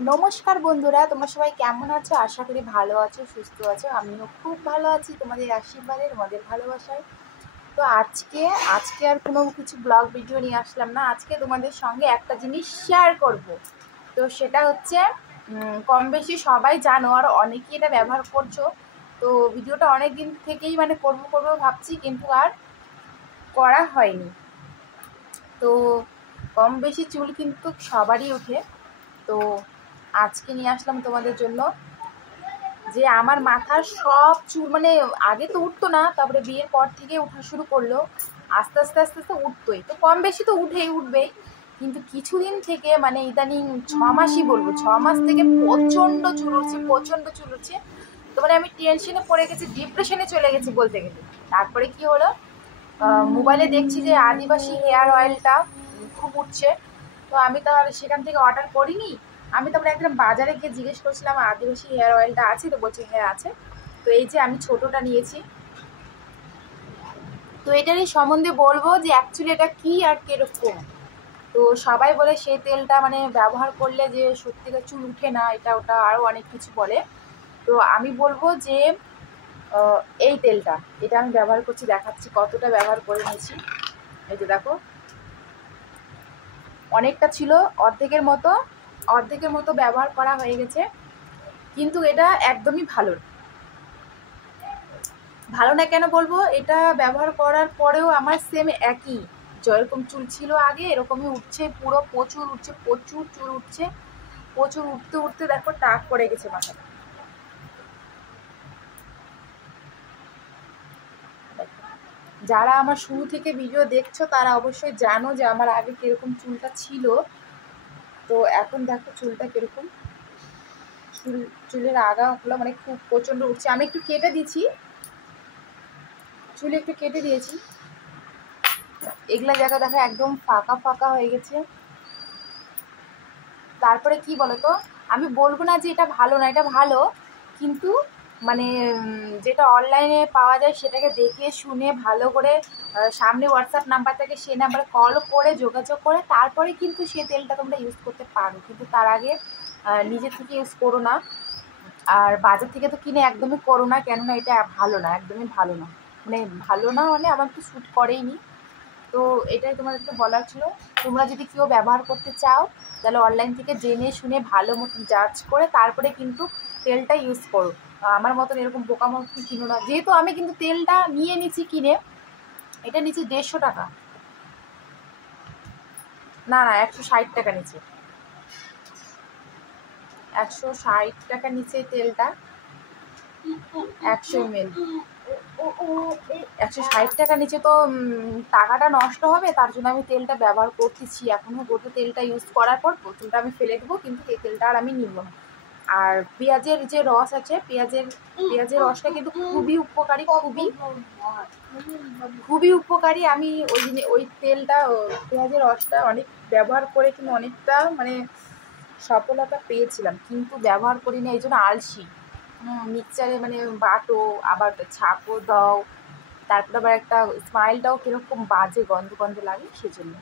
নমস্কার বন্ধুরা, তোমরা সবাই কেমন আছো? আশা করি ভালো আছো, সুস্থ আছো। আমিও খুব ভালো আছি তোমাদের আশীর্বাদে, তোমাদের ভালোবাসায়। তো আজকে আজকে আর কোনো কিছু ব্লগ ভিডিও নিয়ে আসলাম না। আজকে তোমাদের সঙ্গে একটা জিনিস শেয়ার করব। তো সেটা হচ্ছে কম বেশি সবাই জানো, আর অনেকেই এটা ব্যবহার করছো। তো ভিডিওটা অনেক দিন থেকেই করবো করবো ভাবছি, কিন্তু আর করা হয়নি। তো কম বেশি চুল কিন্তু সবারই ওঠে। তো আজকে নিয়ে আসলাম তোমাদের জন্য যে আমার মাথার সব চুল, আগে তো উঠতো না, তারপরে বিয়ের পর থেকে উঠা শুরু করলো। আস্তে আস্তে আস্তে আস্তে উঠতোই, তো কম বেশি তো উঠবেই। কিন্তু কিছুদিন থেকে ইদানিং 6 মাসই বলবো, 6 মাস থেকে প্রচণ্ড চুল উঠছে, প্রচণ্ড চুল উঠছে। তো আমি টেনশনে পড়ে গেছি, ডিপ্রেশনে চলে গেছি বলতে গেলে। তারপরে কি হলো, মোবাইলে দেখছি যে আদিবাসী হেয়ার অয়েলটা খুব উঠছে। তো আমি তো আর সেখান থেকে অর্ডার করিনি। আমি তারপরে একদম বাজারে গিয়ে জিজ্ঞেস করছিলাম আদিবাসী হেয়ার অয়েলটা আছে? তো বলছে হ্যাঁ আছে। তো এই যে আমি ছোটোটা নিয়েছি। তো এটারই সম্বন্ধে বলবো যে অ্যাকচুয়ালি এটা কী আর কীরকম। তো সবাই বলে সেই তেলটা ব্যবহার করলে যে সত্যিকার চুল উঠে না, এটা ওটা আরও অনেক কিছু বলে। তো আমি বলবো যে এই তেলটা, এটা আমি ব্যবহার করছি, দেখাচ্ছি কতটা ব্যবহার করে নিয়েছি। এই যে দেখো, অনেকটা ছিল, অর্ধেকের মতো ব্যবহার করা হয়ে গেছে। কিন্তু এটা একদমই ভালো না। কেন বলবো, এটা ব্যবহার করার পরেও আমার সেম একই, যেরকম চুল ছিল আগে এরকমই উঠছে, পুরো প্রচুর উঠছে, প্রচুর চুল উঠছে। প্রচুর উঠতে উঠতে দেখো টাক পড়ে গেছে মাথাটা। যারা আমার শুরু থেকে ভিডিও দেখছো তারা অবশ্যই জানো যে আমার আগে কিরকম চুলটা ছিল। তো এখন দেখো চুলটা কিরকম, চুলের আগাগুলো খুব প্রচণ্ড উঠছে। আমি একটু কেটে দিচ্ছি, চুলে একটু কেটে দিয়েছি। এগুলা জায়গা দেখো একদম ফাঁকা ফাঁকা হয়ে গেছে। তারপরে কি বলতো, আমি বলবো না যে এটা ভালো না, এটা ভালো। কিন্তু যেটা অনলাইনে পাওয়া যায় সেটাকে দেখে শুনে ভালো করে, সামনে হোয়াটসঅ্যাপ নাম্বার থাকে, সেই নাম্বারে কল করে যোগাযোগ করে তারপরে কিন্তু সে তেলটা তোমরা ইউজ করতে পারো। কিন্তু তার আগে নিজে থেকে ইউজ করো না। আর বাজার থেকে তো কিনে একদমই করো না, কেননা এটা ভালো না, একদমই ভালো না। ভালো না, আমার তো শ্যুট করেইনি। তো এটাই তোমাদেরকে বলার ছিল। তোমরা যদি কেউ ব্যবহার করতে চাও তাহলে অনলাইন থেকে জেনে শুনে ভালো মতন জাজ করে তারপরে কিন্তু তেলটা ইউজ করো। আমার মতন এরকম বোকা মতন কিনো না। যেহেতু আমি কিন্তু তেলটা নিয়ে নিচ্ছি কিনে, এটা নিচ্ছি 150 টাকা, না 160 টাকা নিচে, 160 টাকা নিচে তেলটা, 100 ml 160 টাকা নিচে। তো টাকাটা নষ্ট হবে, তার জন্য আমি তেলটা ব্যবহার করতেছি এখনও। গোটা তেলটা ইউজ করার পর বোতলটা আমি ফেলে দেবো, কিন্তু এই তেলটা আর আমি নিব না। আর পেঁয়াজের যে রস আছে, পেঁয়াজের রসটা কিন্তু খুবই উপকারী, খুবই উপকারী। আমি ওই তেলটা, পেঁয়াজের রসটা অনেক ব্যবহার করে কিন্তু অনেকটা সফলতা পেয়েছিলাম, কিন্তু ব্যবহার করি না, এই জন্য আলসি। মিক্সচারে বাটো, আবার ছাঁকো দাও, তারপরে আবার একটা স্মাইলটাও কীরকম বাজে গন্ধ গন্ধ লাগে, সেজন্য।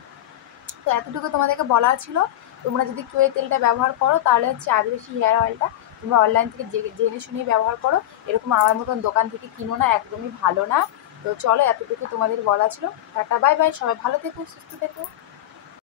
তো এতটুকু তোমাদেরকে বলার ছিল। তোমরা যদি কেউ এই তেলটা ব্যবহার করো তাহলে হচ্ছে আদিবাসী হেয়ার অয়েলটা তোমরা অনলাইন থেকে জেনে শুনে ব্যবহার করো। এরকম আমার মতন দোকান থেকে কিনো না, একদমই ভালো না। তো চলো, এতটুকু তোমাদের বলা ছিল। টাটা, বাই বাই, সবাই ভালো থেকো, সুস্থ থেকো।